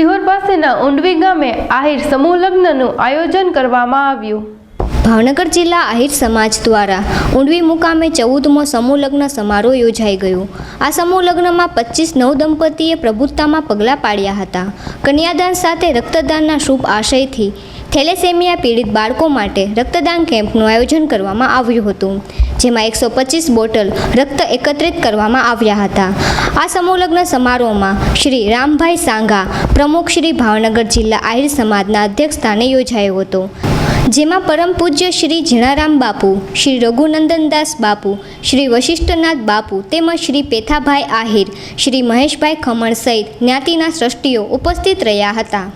સિહોર પાસેના ઊંડવી ગામે આહિર સમૂહ લગ્નનું આયોજન કરવામાં આવ્યું. ભાવનગર જિલ્લા આહિર સમાજ દ્વારા ઊંડવી મુકામે ચૌદમો સમૂહ સમારોહ યોજાઈ ગયો. આ સમૂહ લગ્નમાં પચીસ નવ દંપતીએ પ્રભુત્તામાં પગલાં પાડ્યા હતા. કન્યાદાન સાથે રક્તદાનના શુભ આશયથી થેલેસેમિયા પીડિત બાળકો માટે રક્તદાન કેમ્પનું આયોજન કરવામાં આવ્યું હતું, જેમાં એકસો પચીસ બોટલ રક્ત એકત્રિત કરવામાં આવ્યા હતા. આ સમૂહ સમારોહમાં શ્રી રામભાઈ સાંઘા પ્રમુખ શ્રી ભાવનગર જિલ્લા આહિર સમાજના અધ્યક્ષ સ્થાને યોજાયો હતો. જેમાં પરમ પૂજ્ય શ્રી જણારામ બાપુ શ્રી રઘુનંદનદાસ બાપુ શ્રી વશિષ્ઠનાથ બાપુ તેમજ શ્રી પેથાભાઈ આહિર શ્રી મહેશભાઈ ખમણ સહિત જ્ઞાતિના સૃષ્ટિઓ ઉપસ્થિત રહ્યા હતા.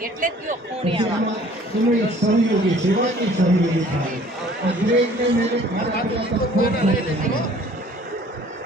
એટલે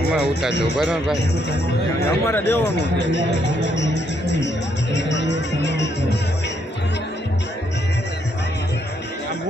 અમે ઉતારજો બરાબર ભાઈ અમારે દેવાનું છે આમ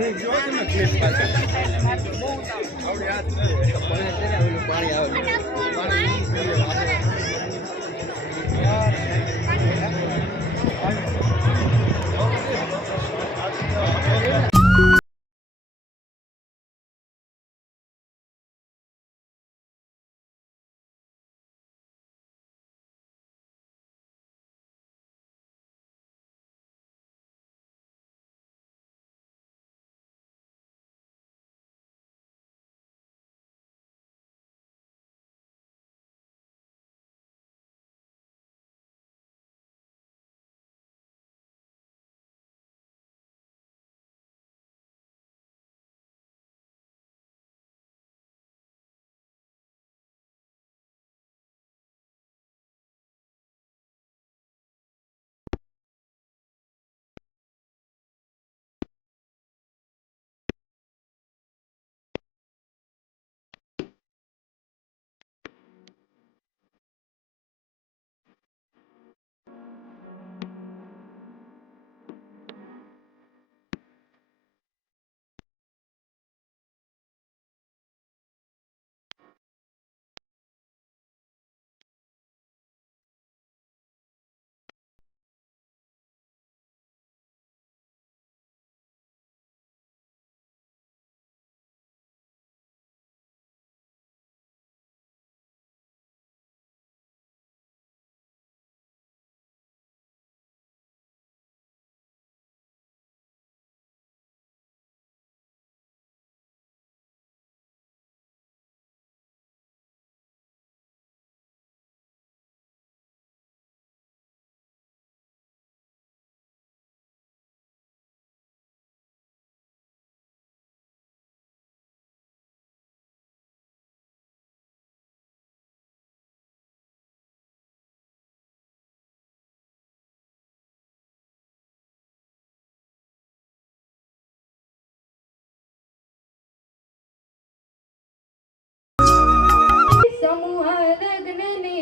સમૂહ લગ્નને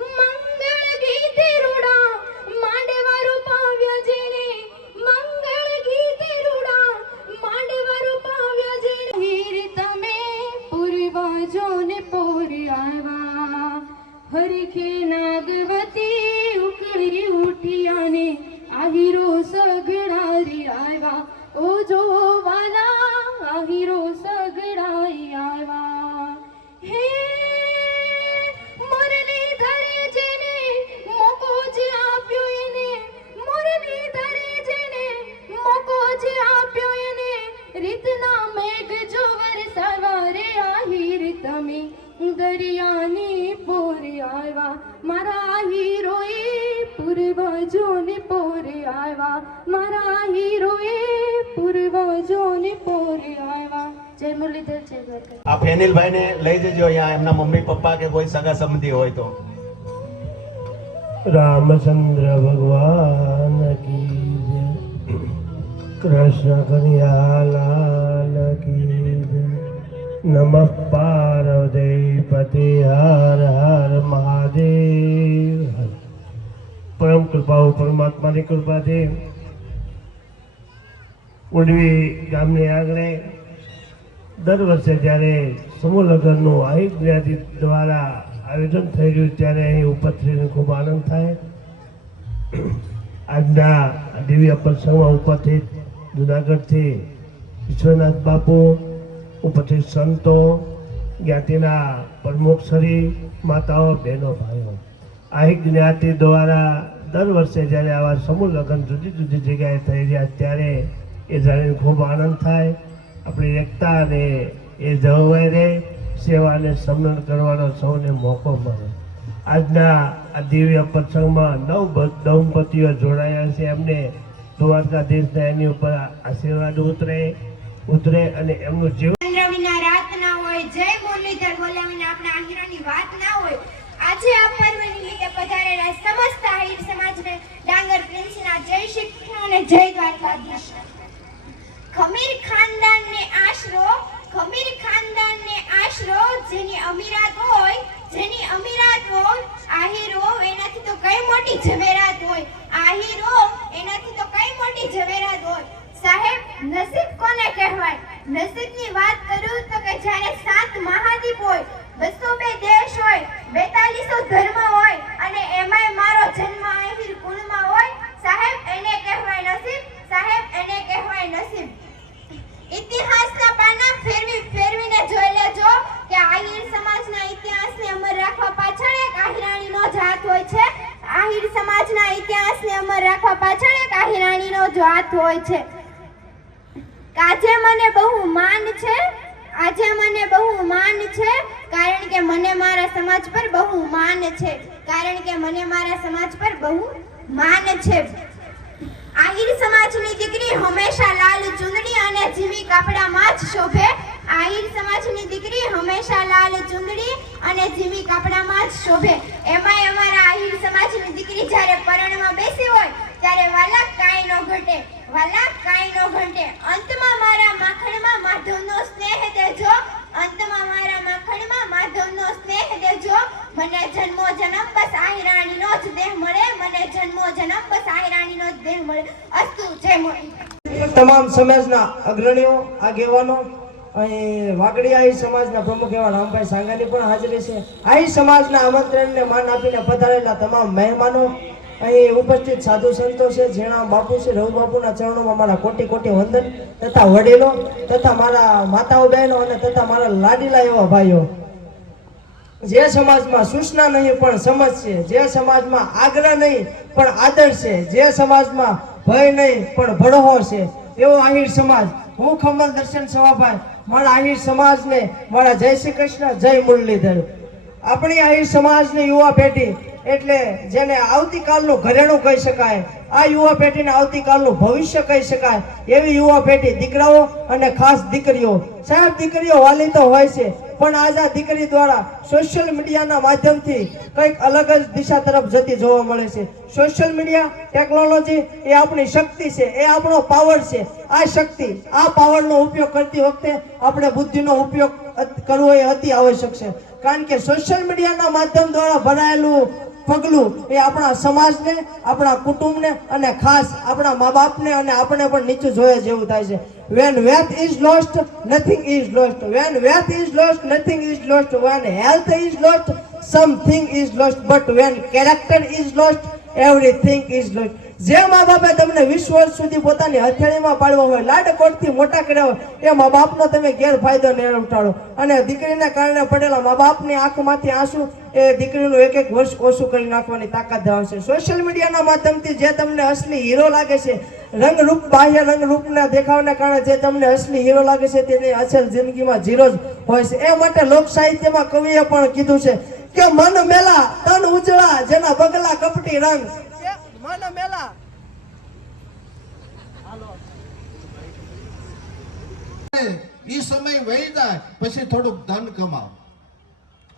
મંગળ ગીતે રૂડા, માંડવા રૂપાવ્યા જેને મંગળ ગીતે રૂડા, માંડવા રૂપાવ્યા તમે પૂર્વજોને પોરી આવ્યા હરખે નાગવતી ઉકળી ઉઠિયાને આહિરો સગડારી આવ્યા. ઓ જોવાલા આહિરો સગડાઈ આવ્યા દ્વારકા ને લઈ જજો અહીંયા, એમના મમ્મી પપ્પા કે કોઈ સગા સંબંધી હોય તો. રામચંદ્ર ભગવાન કી જય. કૃષ્ણ કનૈયાલાલ કી જય. નમઃ પાર્વતી પતિ હર હર મહાદેવ. પરમ કૃપાઓ પરમાત્માની કૃપાથી. ઉડવી ગામની આંગણે દર વર્ષે જ્યારે સમૂહ લગ્નનું આહિર જ્ઞાતિ દ્વારા આયોજન થઈ રહ્યું ત્યારે અહીં ઉપસ્થિતને ખૂબ આનંદ થાય. આજના દિવ્ય પ્રસંગમાં ઉપસ્થિત જુનાગઢથી વિશ્વનાથ બાપુ, ઉપસ્થિત સંતો, જ્ઞાતિના પ્રમુખશ્રી માતાઓ, બહેનો, ભાઈઓ. આહિર જ્ઞાતિ દ્વારા દર વર્ષે જ્યારે આવા સમૂહ લગ્ન જુદી જુદી જગ્યાએ થઈ રહ્યા ત્યારે એ જાણીને ખૂબ આનંદ થાય. આપણી એકતા અને એ જળવાઈ રહે સેવાને સમરણ કરવાનો સૌને મોકો મળે. આજના આ દિવ્ય પ્રસંગમાં નવ દંપતીઓ જોડાયા છે. એમને દ્વારકાધીશના એની ઉપર આશીર્વાદ ઉતરે ઉતરે અને એમનું જીવન ચંદ્ર વિના રાત ના હોય જય મુરલીધર બોલ્યા વિના આપણા આહિરાની વાત ના હોય આજે આ પર્વ નિમિત્તે પધારેલા સમસ્ત આહિર સમાજને ડાંગર પ્રિન્સના જય શ્રી કૃષ્ણ અને જય દ્વારકાધીશ ખમીર ખાનદાનને આશરો ખમીર ખાનદાનને આશરો જેની અમીરાત હોય જેની અમીરાત હોય આહિરો એનાથી તો કઈ મોટી ઝવેરાત હોય આહિરો એનાથી તો કઈ મોટી ઝવેરાત હોય સાહેબ નસીબ કોને કહેવાય નસીબની વાત કરું તો કે જ્યારે સાત મહાદ્વીપ હોય બસો બે દેશ હોય બેતાલીસો ધર્મ હોય અને એમાંય મારો જન્મ આહિર કુળમાં હોય સાહેબ એને કહેવાય નસીબ સાહેબ એને કહેવાય નસીબ ઇતિહાસના પાના ફેરવી ફેરવીને જોઈ લેજો કે આહિર સમાજના ઇતિહાસને અમર રાખવા પાછળ એક આહિરાણીનો જ હાથ હોય છે આહિર સમાજના ઇતિહાસને અમર રાખવા પાછળ એક આહિરાણીનો જ હાથ હોય છે આજે મને બહુ માન છે આજે મને છે? કારણ કે મને મારા સમાજ પર બહુ માન છે. કારણ કે મને મારા સમાજ પર બહુ માન છે. આહિર સમાજની દીકરી હંમેશા લાલ, ચુંદડી અને જીવી કાપડામાં જ શોભે. આહિર સમાજની દીકરી હંમેશા લાલ, ચુંદડી અને જીવી કાપડામાં જ શોભે. એમાંય અમારા આહિર સમાજની દીકરી જ્યારે પરણમાં બેસી હોય, ત્યારે વાલા કાંઈ નો ઘટે. વાલા કાંઈ નો ઘટે. અંતમાં મારા માખણમાં માધવનો સ્નેહ દેજો. અંતમાં મારા માખણમાં માધવનો સ્નેહ દેજો. મને જન્મો જન્મ બસ આહિરાણીનો જ દેહ મળે. મને જન્મો જન્મ બસ આહિરાણીનો જ દેહ મળે. અસ્તુ, જય મોરી તમામ સમાજના અગ્રણીઓ, આગેવાનો, અહીં વાગડી આહી સમાજના પ્રમુખ એવા રામભાઈ સાંગાની પણ હાજરી છે. આહી સમાજના આમંત્રણને માન આપીને પધારેલા તમામ મહેમાનો અહીં ઉપસ્થિત સાધુ સંતો છે જેણા બાપુ છે, રઘુ બાપુના ચરણોમાં મારા કોટી કોટી વંદન, તથા વડીલો, તથા મારા માતાઓ બહેનો અને તથા મારા લાડીલા એવા ભાઈઓ. જે સમાજમાં સૂચના નહીં, પણ સમજ છે. જે સમાજમાં આગ્રહ નહીં, પણ આદર છે. જે સમાજમાં ભય નહીં, પણ ભડવો છે. એવો આહિર સમાજ. હું ખમલ દર્શન સવાભાઈ મારા આહિર સમાજને, મારા જય શ્રી કૃષ્ણ, જય મુરલીધર. આપણી આહિર સમાજની યુવા પેઢી એટલે જેને આવતીકાલનું ઘરેણું કહી શકાય, આ યુવા પેઢીને આવતીકાલનું ભવિષ્ય કહી શકાય, એવી યુવા પેઢી દીકરાઓ અને ખાસ દીકરીઓ. સાહેબ, દીકરીઓ વાલી તો હોય છે, પણ આજ દીકરી દ્વારા સોશિયલ મીડિયાના માધ્યમથી કંઈક અલગ જ દિશા તરફ જતી જોવા મળે છે. સોશિયલ મીડિયા, ટેકનોલોજી એ આપણી શક્તિ છે, એ આપણો પાવર છે. આ શક્તિ, આ પાવરનો ઉપયોગ કરતી વખતે આપણે બુદ્ધિનો ઉપયોગ કરવો એ અતિ આવશ્યક છે. કારણ કે સોશિયલ મીડિયાના માધ્યમ દ્વારા ભરાયેલું પગલું એ આપણા સમાજને, આપણા કુટુંબને અને ખાસ આપણા મા બાપને અને આપણે પણ નીચું જોયા જેવું થાય છે. When wealth is lost nothing is lost when wealth is lost nothing is lost when health is lost something is lost but when character is lost everything is lost જે મા બાપે તમને વીસ વર્ષ સુધી પોતાની હથેળીમાં પાડવા હોય, લાડકોટથી મોટા કર્યા હોય, એ મા બાપનો તમે ગેરફાયદો ને ઉઠાડો. અને દીકરીને કારણે પડેલા મા બાપની આંખમાંથી આંસુ, એ દીકરીનું એક એક વર્ષ ઓછું કરી નાખવાની તાકાત ધરાવશે સોશિયલ મીડિયાના માધ્યમથી જે તમને અસલી હીરો લાગે છે, રંગરૂપ, બાહ્ય રંગરૂપના દેખાવને કારણે જે તમને અસલી હીરો લાગે છે, તેની અસલ જિંદગીમાં ઝીરો જ હોય છે. એ માટે લોક સાહિત્યમાં કવિએ પણ કીધું છે કે મન મેલા તન ઉજળા, જેના બગલા કપટી રંગ મન મેલા એ સમય વહી પછી થોડુંક ધન કમાવ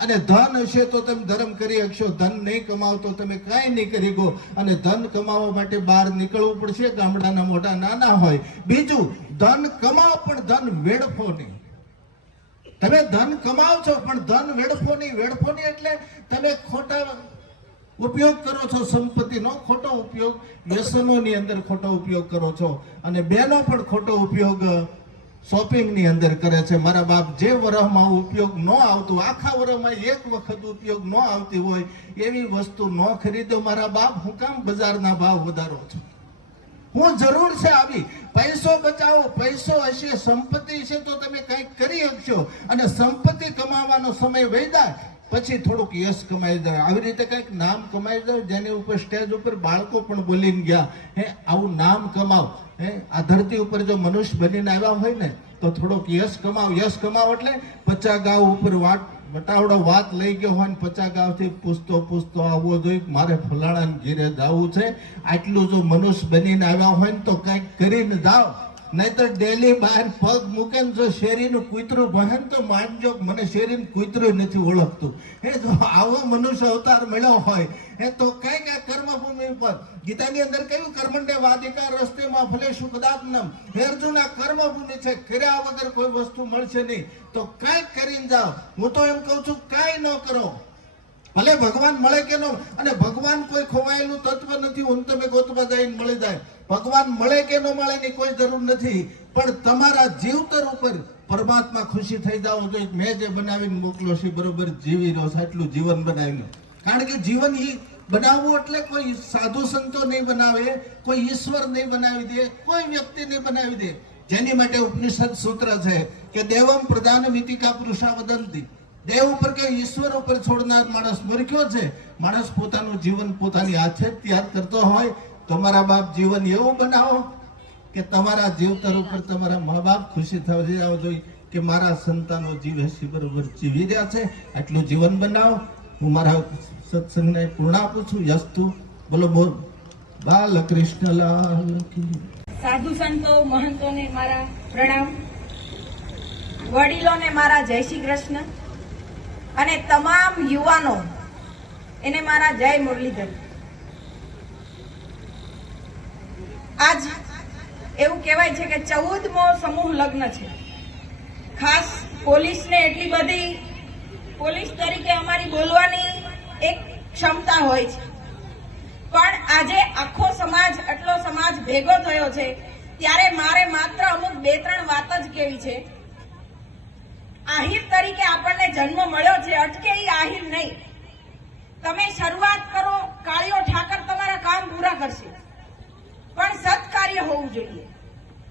અને ધન હશે તો તમે ધર્મ કરી શકશો, ધન નહીં કમાવ તો તમે કાંઈ નહીં કરી ગો અને ધન કમાવા માટે બહાર નીકળવું પડશે, ગામડાના મોટા નાના હોય. બીજું, ધન કમાવો, પણ ધન વેડફો નહીં. તમે ધન કમાવ છો, પણ ધન વેડફો નહીં. વેડફો નહીં એટલે તમે ખોટા ઉપયોગ કરો છો, સંપત્તિનો ખોટો ઉપયોગ, વ્યસનોની અંદર ખોટો ઉપયોગ કરો છો અને બેનો પણ ખોટો ઉપયોગ શોપિંગની અંદર કરે છે. મારા બાપ જે વરહમાં ઉપયોગ ન આવતું, આખા વરહમાં એક વખત ઉપયોગ ન આવતી હોય, એવી વસ્તુ ન ખરીદો. મારા બાપ, હું કામ બજારના ભાવ વધારો છો. હું જરૂર છે આવી. પૈસો બચાવો, પૈસો હશે, સંપત્તિ છે તો તમે કંઈક કરી શકશો. અને સંપત્તિ કમાવાનો સમય વૈદા પછી થોડુંક યશ કમાઈ દે. આવી રીતે કંઈક નામ કમાઈ જાય જેની ઉપર સ્ટેજ ઉપર બાળકો પણ બોલીને ગયા. હે, આવું નામ કમાવ. હે, આ ધરતી ઉપર જો મનુષ્ય બનીને આવ્યા હોય ને, તો થોડોક યશ કમાવ. યશ કમાવ એટલે પચા ગાવ ઉપર વાટ વટાવડો વાત લઈ ગયો હોય ને પચા ગાવથી પૂછતો પૂછતો આવવો જોઈએ મારે ફલાણાને ઘીરે જવું છે. આટલું જો મનુષ્ય બનીને આવ્યા હોય ને, તો કંઈક કરીને જાઓ. નહીતર ડેલી બહાર પગ મૂકે ને જો શેરીનું કૂતરું ભણે તો માનજો મને શેરીનું કૂતરું નથી ઓળખતું. હે, જો આવો મનુષ્ય અવતાર મળ્યો હોય, હે, તો કઈ કઈ કર્મભૂમિ પર ગીતાની અંદર કહ્યું કર્મંડે વાદિકા રસ્તેમાં ફલે સુખદાત્નમ હે, અર્જુન આ કર્મભૂમિ છે, કર્યા વગર કોઈ વસ્તુ મળશે નહીં. તો કાંઈક કરીને જાઓ. હું તો એમ કહું છું, કાંઈ ન કરો. ભલે ભગવાન મળે કે ન અને ભગવાન કોઈ ખોવાયેલું તત્વ નથી હું તમે જઈને મળી જાય. ભગવાન મળે કે ન મળે ની કોઈ જરૂર નથી. પણ તમારા જીવતર ઉપર પરમાત્મા ખુશી થઈ જાવ જોઈએ મેં જે બનાવીને મોકલો છે, બરોબર, જીવી રહ્યો છે એટલું જીવન બનાવીને કારણ કે જીવન એ બનાવવું એટલે કોઈ સાધુ સંતો નહીં બનાવે, કોઈ ઈશ્વર નહીં બનાવી દે, કોઈ વ્યક્તિ નહીં બનાવી દે. જેની માટે ઉપનિષદ સૂત્ર છે કે દેવમ પ્રધાન વિતિકા પુરુષા વદંતી દેવ ઉપર કે ઈશ્વર ઉપર છોડનાર માણસ મૂર્ખ્યો છે? માણસ પોતાનું જીવન પોતાની હાથે જ તૈયાર કરતો હોય. તમારા બાપ જીવન એવું બનાવો કે તમારા જીવતર ઉપર તમારા મા બાપ ખુશી થઈ જવો જોઈએ કે મારા સંતાનો જીવે છે બરોબર જીવી રહ્યા છે. આટલું જીવન બનાવો. હું મારા સત્સંગને પૂર્ણ આપું છું. યસ્તુ. બોલો, બોલ. બાલકૃષ્ણલાલ લાલ સાધુ સંતો, મહંતોને મારા પ્રણામ. વડીલોને મારા જય શ્રી કૃષ્ણ. અને તમામ યુવાનો એને મારા જય મુરલીધર. આજ એવું કહેવાય છે કે ચૌદમો સમૂહ લગ્ન છે. ખાસ પોલીસને એટલી બધી, પોલીસ તરીકે અમારી બોલવાની એક ક્ષમતા હોય છે. પણ આજે આખો સમાજ, આટલો સમાજ ભેગો થયો છે, ત્યારે મારે માત્ર અમુક બે ત્રણ વાત જ કેવી છે. આહિર તરીકે આપણને જન્મ મળ્યો છે. અટકે એ આહિર નહીં. તમે શરૂઆત કરો, કાળીઓ ઠાકર તમારા કામ પૂરા કરશે. પણ સત્કાર્ય હોવું જોઈએ.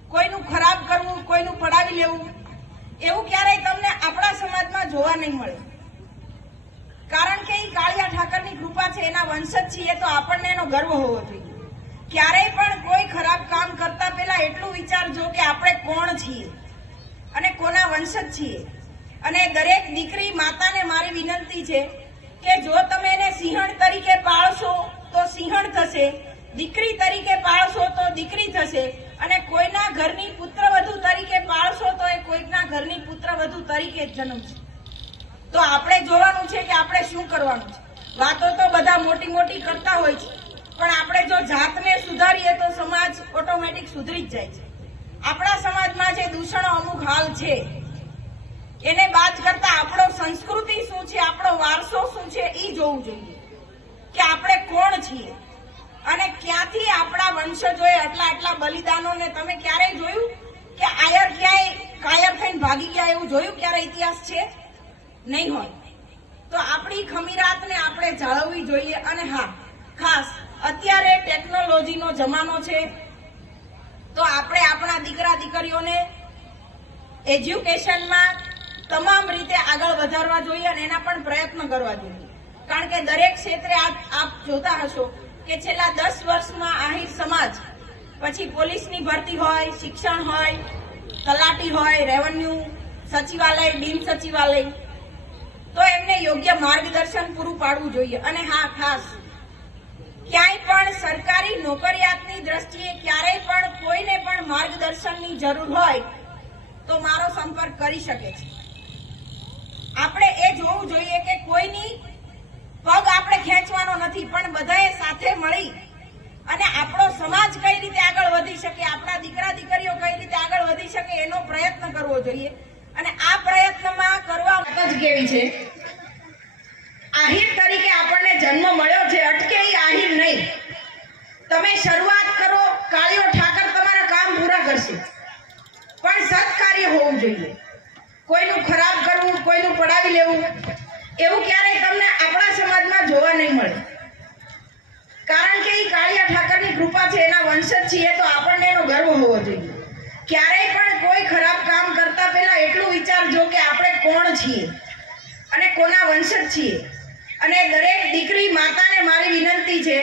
કોઈનું ખરાબ કરવું, કોઈનું પડાવી લેવું, એવું ક્યારેય તમને આપણા સમાજમાં જોવા નહીં મળે. કારણ કે એ કાળિયા ઠાકરની કૃપા છે, એના વંશજ છીએ, તો આપણને એનો ગર્વ હોવો જોઈએ. ક્યારેય પણ કોઈ ખરાબ કામ કરતા પહેલા એટલું વિચારજો કે આપણે કોણ છીએ અને કોના વંશજ છીએ. અને દરેક દીકરી માતાને મારી વિનંતી છે કે જો તમે એને સિંહણ તરીકે પાળશો તો સિંહણ થશે, દીકરી તરીકે પાળશો તો દીકરી થશે, અને કોઈના ઘરની પુત્રવધુ તરીકે પાળશો તો એ કોઈકના ઘરની પુત્રવધુ તરીકે જ જન્મશે તો આપણે જોવાનું છે કે આપણે શું કરવાનું છે. વાતો તો બધા મોટી મોટી કરતા હોય છે, પણ આપણે જો જાતને સુધારીએ તો સમાજ ઓટોમેટિક સુધરી જ જાય છે. આપણા સમાજમાં જે દૂષણો અમુક હાલ છે એને બાદ કરતા આપણો સંસ્કૃતિ શું છે, આપણો વારસો શું છે એ જોવું જોઈએ કે આપણે કોણ છીએ અને ક્યાંથી આપણા વંશજોએ આટલા આટલા બલિદાનોને તમે ક્યારેય જોયું કે આયર ક્યાંય કાયર થઈને ભાગી ગયા એવું જોયું ક્યારે ઇતિહાસ છે? નહીં હોય. તો આપણી ખમીરાતને આપણે જાળવવી જોઈએ અને હા, ખાસ અત્યારે ટેકનોલોજીનો જમાનો છે, તો આપણે આપણા દીકરા દીકરીઓને એજ્યુકેશનમાં તમામ રીતે આગળ વધારવા જોઈએ અને એના પણ પ્રયત્ન કરવા જોઈએ. કારણ કે દરેક ક્ષેત્રે આપ જોતા હશો કે છેલ્લા દસ વર્ષમાં આહિર સમાજ, પછી પોલીસની ભરતી હોય, શિક્ષણ હોય, તલાટી હોય, રેવન્યુ સચિવાલય બિન સચિવાલય, તો એમને યોગ્ય માર્ગદર્શન પૂરું પાડવું જોઈએ. અને હા, ખાસ, ક્યાંય પણ સરકારી નોકરિયાતની દ્રષ્ટિએ ક્યારેય પણ કોઈને પણ માર્ગદર્શનની જરૂર હોય, તો મારો સંપર્ક કરી શકે છે. આપણે એ જોવું જોઈએ કે કોઈની પગ આપણે ખેંચવાનો નથી, પણ બધાએ સાથે મળી અને આપણો સમાજ કઈ રીતે આગળ વધી શકે, આપણા દીકરા દીકરીઓ કઈ રીતે આગળ વધી શકે, એનો પ્રયત્ન કરવો જોઈએ. અને આ પ્રયત્નમાં કરવા જ કેવી છે? આહિર તરીકે આપણને જન્મ મળ્યો છે અટકે આહિર નહીં. તમે શરૂઆત કરો, કાળીઓ ઠાકર તમારા કામ પૂરા કરશે. પણ સત્કાર્ય હોવું જોઈએ. કોઈનું ખરાબ કરવું પડાવી લેવું? એવું ક્યારેય તમને આપણા સમાજમાં જોવા નહીં મળે. કારણ કે એ કાળિયા ઠાકરની કૃપા છે, એના વંશજ છીએ, તો આપણને એનો ગર્વ હોવો જોઈએ. ક્યારેય પણ કોઈ ખરાબ કામ કરતા પહેલા એટલું વિચારજો કે આપણે કોણ છીએ અને કોના વંશજ છીએ. અને દરેક દીકરી માતાને મારી વિનંતી છે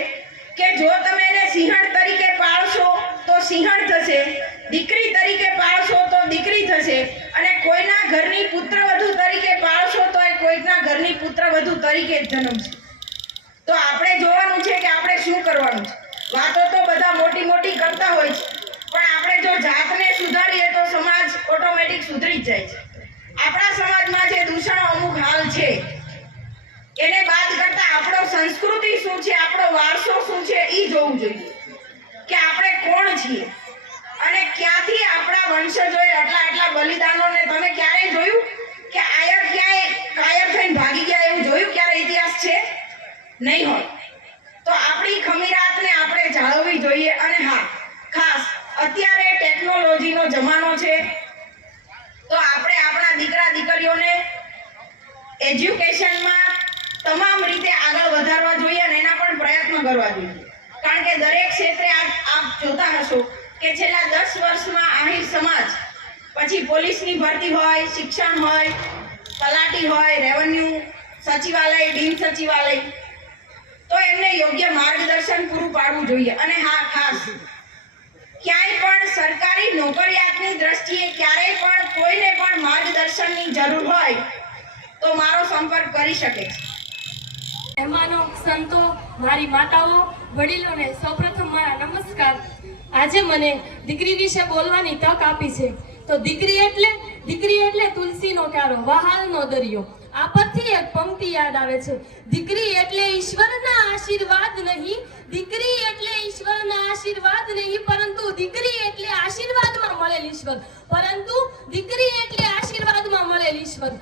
કે જો તમે એને સિંહણ તરીકે પાળશો તો સિંહણ થશે. દીકરી તરીકે પાળશો તો દીકરી થશે. અને કોઈના ઘરની પુત્રવધુ તરીકે પાળશો તો એ કોઈના ઘરની પુત્રવધુ તરીકે જ જન્મશે તો આપણે જોવાનું છે કે આપણે શું કરવાનું છે. વાતો તો બધા મોટી મોટી કરતા હોય છે. પણ આપણે જો જાતને સુધારીએ તો સમાજ ઓટોમેટિક સુધરી જ જાય છે. આપણા સમાજમાં જે દૂષણો અમુક હાલ છે, એને બાદ કરતાં આપણો સંસ્કૃતિ શું છે, આપણો વારસો શું છે એ જોવું જોઈએ. કે આપણે કોણ છીએ? આપણા વંશજોએ એટલા આટલા બલિદાનોને તમે ક્યારેય જોયું? કે આયર ક્યાંય કાયર થઈને ભાગી ગયા એવું જોયું? ક્યારે ઇતિહાસ છે? નહીં હોય. તો આપણી ખમીરાતને આપણે જાળવવી જોઈએ અને હા, ખાસ, અત્યારે ટેકનોલોજીનો જમાનો છે. તો આપણે આપણા દીકરા દીકરીઓને એજ્યુકેશનમાં તમામ રીતે આગળ વધારવા જોઈએ અને એના પણ પ્રયત્ન કરવા જોઈએ. કારણ કે દરેક ક્ષેત્રે આપ જોતા હશો કે છેલ્લા દસ વર્ષમાં આહિર સમાજ, પછી પોલીસની ભરતી હોય, શિક્ષણ હોય, તલાટી હોય, રેવન્યુ સચિવાલય, બિન સચિવાલય, તો એમને યોગ્ય માર્ગદર્શન પૂરું પાડવું જોઈએ. અને હા, ખાસ, ક્યાંય પણ સરકારી નોકરિયાતની દ્રષ્ટિએ ક્યારેય પણ કોઈને પણ માર્ગદર્શનની જરૂર હોય, તો મારો સંપર્ક કરી શકે છે. મહેમાનો સંતો, મારી માતાઓ, વડીલોને સૌપ્રથમ મારા નમસ્કાર. આજે મને દીકરી વિશે બોલવાની તક આપી છે. તો દીકરી એટલે દીકરી એટલે તુલસીનો ક્યારો, વહાલનો દરિયો. આ પરથી એક પંક્તિ યાદ આવે છે. દીકરી એટલે ઈશ્વરના આશીર્વાદ નહીં, દીકરી એટલે ઈશ્વરના આશીર્વાદ નહીં, પરંતુ દીકરી એટલે આશીર્વાદમાં મળેલ ઈશ્વર. પરંતુ દીકરી એટલે આશીર્વાદમાં મળેલ ઈશ્વર.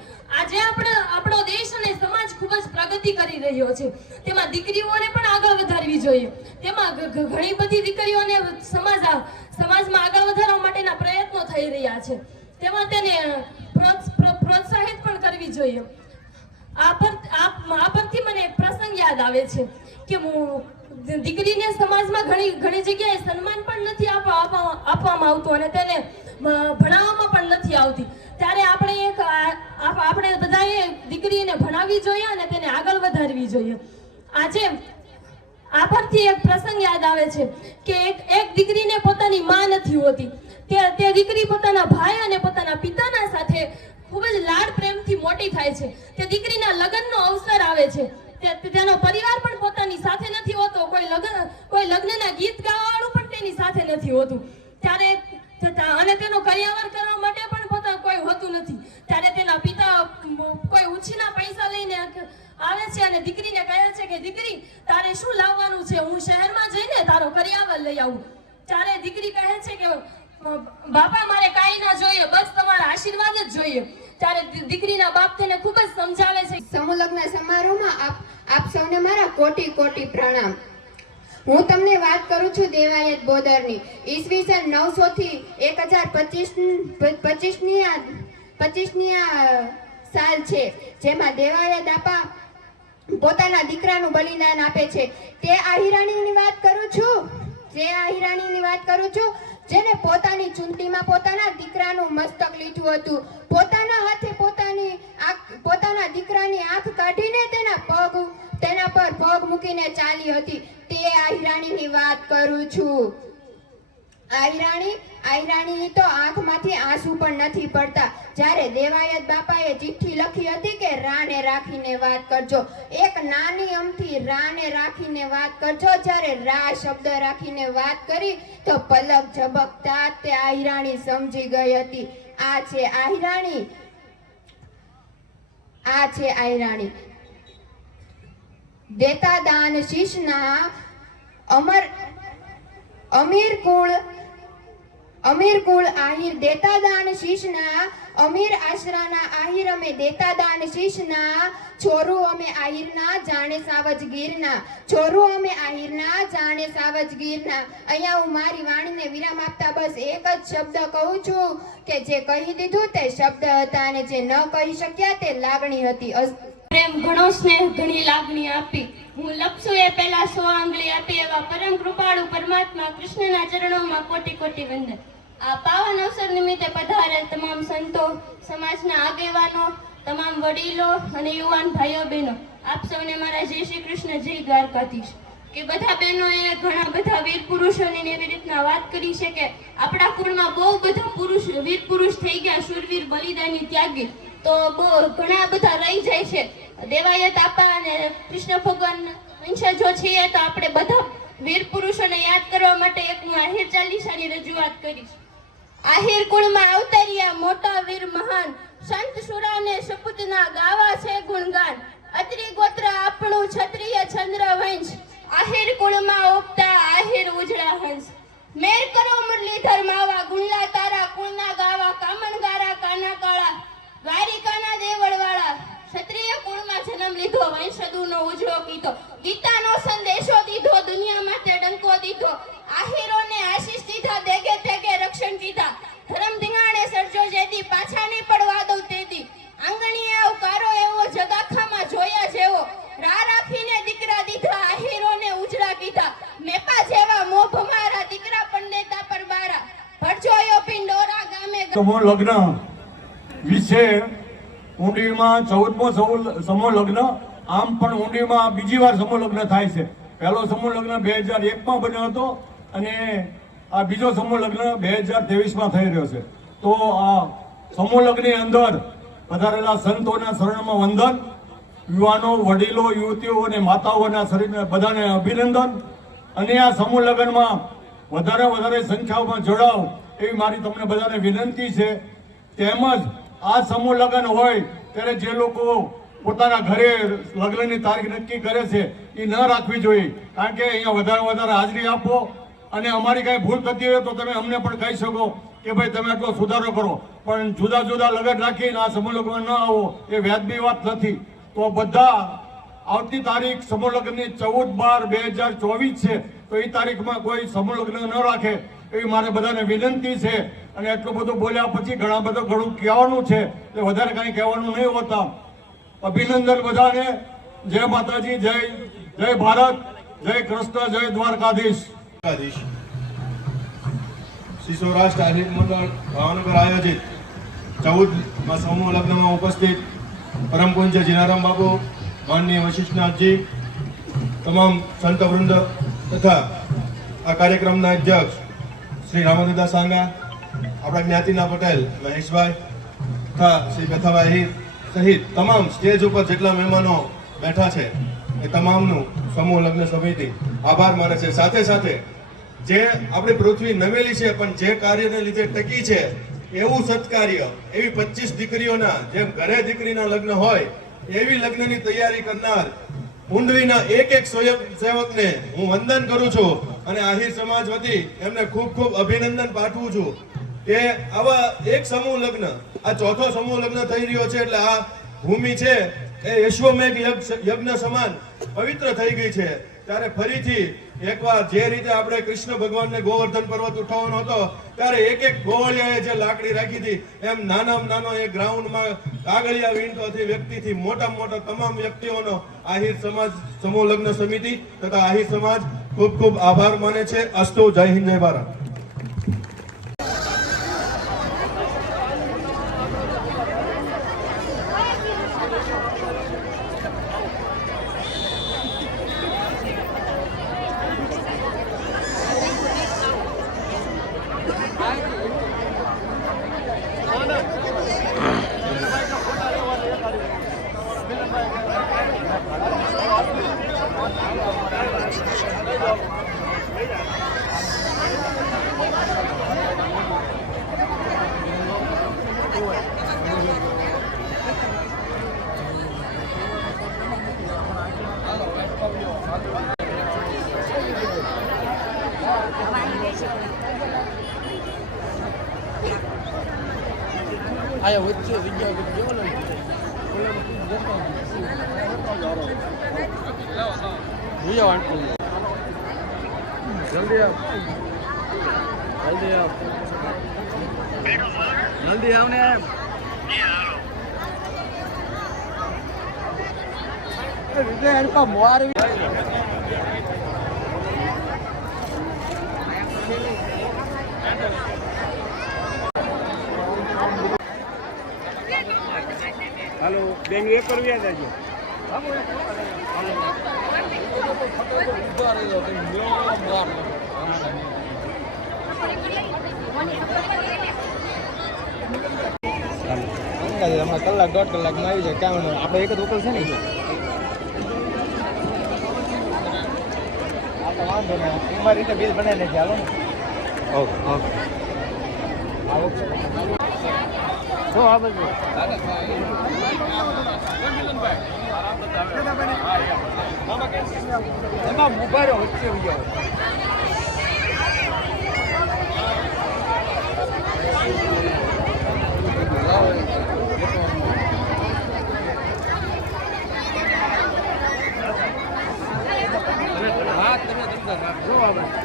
આજે આપણો આપણો દેશ અને સમાજ ખૂબ જ પ્રગતિ કરી રહ્યો છે. તેમાં દીકરીઓને પણ આગળ વધારવી જોઈએ. તેમાં ઘણી બધી દીકરીઓને સમાજ, સમાજમાં આગળ વધારવા માટેના પ્રયત્નો થઈ રહ્યા છે. તેમાં તેને પ્રોત્સ- પ્રોત્સાહિત પણ કરવી જોઈએ. આ પર, આ પરથી મને પ્રસંગ યાદ આવે છે કે હું દીકરીને સમાજમાં ઘણી ઘણી જગ્યાએ સન્માન પણ નથી આપવા, આપવા- આપવામાં આવતું અને તેને ભણાવવામાં પણ નથી આવતી. ત્યારે આપણે એક આપ- આપણે બધાએ દીકરીને ભણાવવી જોઈએ અને તેને આગળ વધારવી જોઈએ. આજે આ પરથી એક પ્રસંગ યાદ આવે છે કે એક એક દીકરીને પોતાની માં નથી હોતી. તે તે દીકરી પોતાના ભાઈ અને પોતાના પિતાના સાથે ખૂબ જ લાડ પ્રેમથી મોટી થાય છે. તે દીકરીના લગ્નનો અવસર આવે છે. તેનો પરિવાર પણ પોતાની સાથે નથી હોતો. કોઈ લગ્ન, કોઈ લગ્નના ગીત ગાવાવાળું પણ તેની સાથે નથી હોતું. ત્યારે અને તેનો કરિયાવર કરવા માટે પણ પોતા કોઈ હોતું નથી. ત્યારે તેના પિતા કોઈ ઉછીના પૈસા લઈને આવે છે અને દીકરીને કહે છે કે, દીકરી, તારે શું લાવવાનું છે? હું શહેરમાં જઈને તારો કરિયાવર લઈ આવું. ત્યારે દીકરી કહે છે કે, બાપા, મારે કાંઈ ના જોઈએ, બસ તમારા આશીર્વાદ જ જોઈએ. ત્યારે દીકરીના બાપ તેને ખૂબ જ સમજાવે છે. સમૂહ લગ્ન સમારોહમાં આપ આપ સૌને મારા કોટી કોટી પ્રણામ. હું તમને વાત કરું છું દેવાયત બોદરની. ઈસવીસન નવસો થી એક હજાર પચીસ પચીસની આ પચીસની આ સાલ છે, જેમાં દેવાયત આપા પોતાના દીકરાનું બલિદાન આપે છે. તે આહિરાણીની વાત કરું છું, જે આહિરાણીની વાત કરું છું, જેને પોતાની ચૂંટણીમાં પોતાના દીકરાનું મસ્તક લીધું હતું. પોતાના હાથે પોતાની આંખ, પોતાના દીકરાની આંખ કાઢીને તેના પગ તેના પર પગ મૂકીને ચાલી હતી. તે આહિરાણીની વાત કરું છું. આયરાણી આયરાણીની તો આંખમાંથી આંસુ પણ નથી પડતા. જ્યારે દેવાયત બાપાએ ચિઠ્ઠી લખી હતી કે, રાને રાખીને વાત કરજો. એક નાની અમથી રાને રાખીને વાત કરજો. જ્યારે રા શબ્દ રાખીને વાત કરી, તો પલક ઝબકતા તે આયરાણી સમજી ગઈ હતી. આ છે આયરાણી આ છે આયરાણી દેતા દાન શીશના અમર અમીર કુળ અમીર કુળ આહિર. દેતા દાન શીશના અમીર આશરાના આહિર અમે. દેતા દાન શીશના છોરું અમે આહિરના, જાણે સાવજ ગીરના છોરું અમે આહિરના, જાણે સાવજ ગીરના અહીંયા હું મારી વાણીને વિરામ આપતા બસ એક જ શબ્દ કહું છું કે જે કહી દીધું તે શબ્દ હતા અને જે ન કહી શક્યા તે લાગણી હતી. પ્રેમ ઘણો સ્નેહ ઘણી લાગણી આપી. હું લપસું એ પહેલા સો આંગળી આપી એવા પરમ કૃપાળુ પરમાત્મા કૃષ્ણના ચરણોમાં કોટી કોટી વંદન. આ પાવન અવસર નિમિત્તે પધારેલ તમામ સંતો, સમાજના આગેવાનો, તમામ વડીલો અને યુવાન ભાઈઓ બહેનો આપ સૌને મારા જય શ્રી કૃષ્ણ, જય દ્વારકાધીશ. કે બધા બહેનોએ ઘણા બધા વીર પુરુષોની એવી રીતના વાત કરી છે કે આપણા કુળમાં બહુ બધા પુરુષ, વીર પુરુષ થઈ ગયા, શૂરવીર, બલિદાની ત્યાગી. તો બહુ ઘણા બધા રહી જાય છે. દેવાયત આપા અને કૃષ્ણ ભગવાન વંશજો છીએ તો આપણે બધા વીર પુરુષોને યાદ કરવા માટે એક હું આહિર ચાલીસાની રજૂઆત કરીશ. આહિર કુળમાં અવતર્યા મોટા વીર મહાન સંત સુરાને સપૂતના ગાવા છે ગુણગાન. અત્રિ ગોત્ર આપણું ક્ષત્રિય ચંદ્ર વંશ આહિર કુળમાં ઉપતા આહિર ઉજળા હંસ. મેર કરો મુરલીધર માવા ગુણલા તારા, કુળના ગાવા, કામણગારા, કાના કાળા, વારિકાના દેવળવાળા. ક્ષત્રિય કુળમાં જન્મ લીધો વંશદુનો ઉજળો કીધો, ગીતાનો સંદેશો દીધો દુનિયા માટે ડંકો દીધો, આહિરોને આશીષ દીધા, દેગે તેગે રક્ષણ દીધા ધર્મ ધીંગાણે સર્જો જેથી પાછા નહીં પડવા દઉં તેથી આંગણીએ આવકારો એવો, જગાખામાં જોયા જેવો. રા રાખીને દીકરા દીધા, આહિરોને ઉજળા કીધા. મેપા જેવા મોભ મારા, દીકરા પણ દેતા પર બારા. ભરજોયો પિંડોરા ગામે સમૂહ લગ્ન વિશે ઊંડીમાં ચૌદમો સમૂહ લગ્ન. આમ પણ ઊંડીમાં બીજી વાર સમૂહ લગ્ન થાય છે. પહેલો સમૂહ લગ્ન બે હજાર એકમાં બન્યો હતો અને આ બીજો સમૂહ લગ્ન બે હજાર ત્રેવીસમાં થઈ રહ્યો છે. તો આ સમૂહ લગ્નની અંદર પધારેલા સંતોના શરણમાં વંદન, યુવાનો, વડીલો, યુવતીઓ અને માતાઓના શરીરને બધાને અભિનંદન. અને આ સમૂહ લગ્નમાં વધારે વધારે સંખ્યામાં જોડાવ એવી મારી તમને બધાને વિનંતી છે. તેમજ આ સમૂહ લગ્ન હોય, ત્યારે જે લોકો પોતાના ઘરે લગ્નની તારીખ નક્કી કરે છે, એ ન રાખવી જોઈએ. કારણ કે અહીંયા વધારે વધારે હાજરી આપો. અને અમારી કાંઈ ભૂલ થતી હોય તો તમે અમને પણ કહી શકો કે ભાઈ તમે આટલો સુધારો કરો. પણ જુદા જુદા લગ્ન રાખીને આ સમૂહ લગ્ન ન આવો, એ વ્યાજબી વાત નથી. તો બધા આવતી તારીખ સમૂહ લગ્નની ચૌદ બાર બે હજાર ચોવીસ છે, તો એ તારીખમાં કોઈ સમૂહ લગ્ન ન રાખે. એવી મારે બધાને વિનંતી છે અને એટલું બધું બોલ્યા પછી ઘણા બધું ઘણું કહેવાનું છે, એટલે વધારે કાંઈ કહેવાનું નહીં હોતા. અભિનંદન બધાને. જય માતાજી, જય જય ભારત, જય કૃષ્ણ, જય દ્વારકાધીશ. શ્રી સૌરાષ્ટ્ર આહિત મંડળ ભાવનગર આયોજિત ચૌદમાં સમૂહ લગ્નમાં ઉપસ્થિત પરમ પૂજ્ય જીનારામ બાબુ માનનીય વશિષ્ઠનાથજી, તમામ સંત વૃંદ તથા આ કાર્યક્રમના અધ્યક્ષ શ્રી રામદાદા સાંગા, આપણા જ્ઞાતિના પટેલ, મહેશભાઈ તથા શ્રી કથાભાઈ આહિર સહિત તમામ સ્ટેજ ઉપર જેટલા મહેમાનો બેઠા છે, એ તમામનું સમૂહ લગ્ન સમિતિ આભાર માને છે. સાથે સાથે જે આપણી પૃથ્વી નમેલી છે, પણ જે કાર્યને લીધે ટકી છે, એવું સત્કાર્ય, એવી પચીસ દીકરીઓના જેમ ઘરે દીકરીના લગ્ન હોય, એવી લગ્નની તૈયારી કરનાર ઊંડવીના એક એક સેવકને હું વંદન કરું છું અને આહિર સમાજ વતી એમને ખૂબ ખૂબ અભિનંદન પાઠવું છું કે આવા એક સમૂહ લગ્ન, આ ચોથો સમૂહ લગ્ન થઈ રહ્યો છે એટલે આ ભૂમિ છે એ યશ્વમેઘ યજ્ઞ સમાન પવિત્ર થઈ ગઈ છે. ત્યારે ફરીથી એકવાર જે રીતે આપણે કૃષ્ણ ભગવાનને ગોવર્ધન પર્વત ઉઠાવવાનો હતો, ત્યારે એક એક ગોવળિયાએ જે લાકડી રાખી હતી, એમ નાનામાં નાનો એક ગ્રાઉન્ડમાં કાગળિયા વીણતો હતી. વ્યક્તિથી મોટામાં મોટા તમામ વ્યક્તિઓનો આહિર સમાજ, સમૂહ લગ્ન સમિતિ તથા આહિર સમાજ ખૂબ ખૂબ આભાર માને છે. અસ્તુ, જય હિન્દ, જય ભારત. હમણાં કલાક દોઢ કલાકમાં આવી જાય કામ આપણે એક જ ઉકલ છે ને આ તો વાંધો નહીં. અમારી રીતે બિલ બનાવી નાખી હાલો ને. Okay okay. શું આ બધું એમાં મુબારો વચ્ચે ઉગ્યો Так, жовами.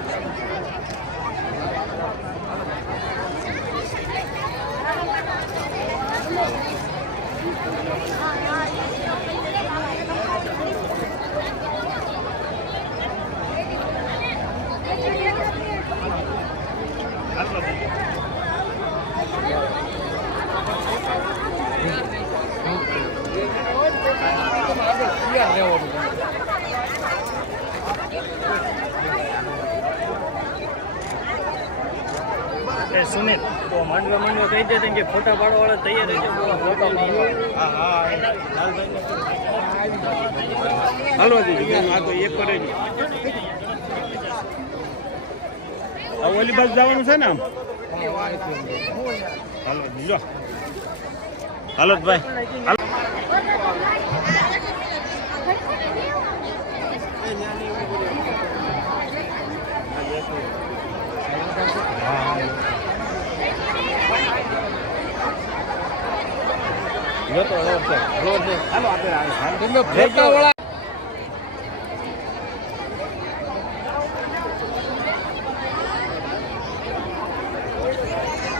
માંડવા કે ફોટા પાડવા વાળા તૈયાર રહેજો હા હા હાલો દીદી આ તો એક કરે ઓલી બસ જવાનું છે ને આમ? હાલો જો હાલો ભાઈ.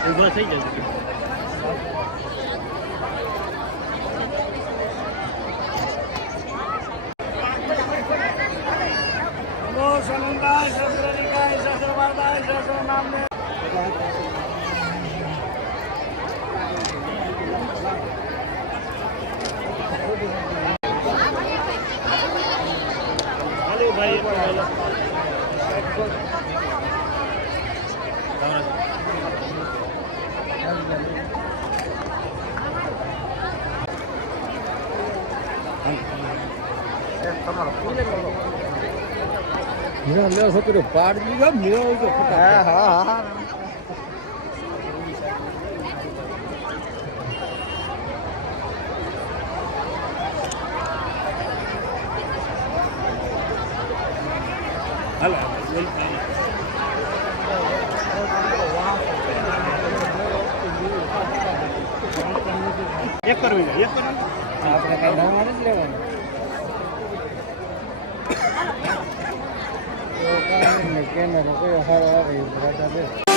ઊભા થઈ જશે હાલો ભાઈ હા હા હા હાલો એક કરવી એક કરવી આપણે કઈ નામ નથી લેવાનું. કેમેરો કયો સારો આવે એ બરાબર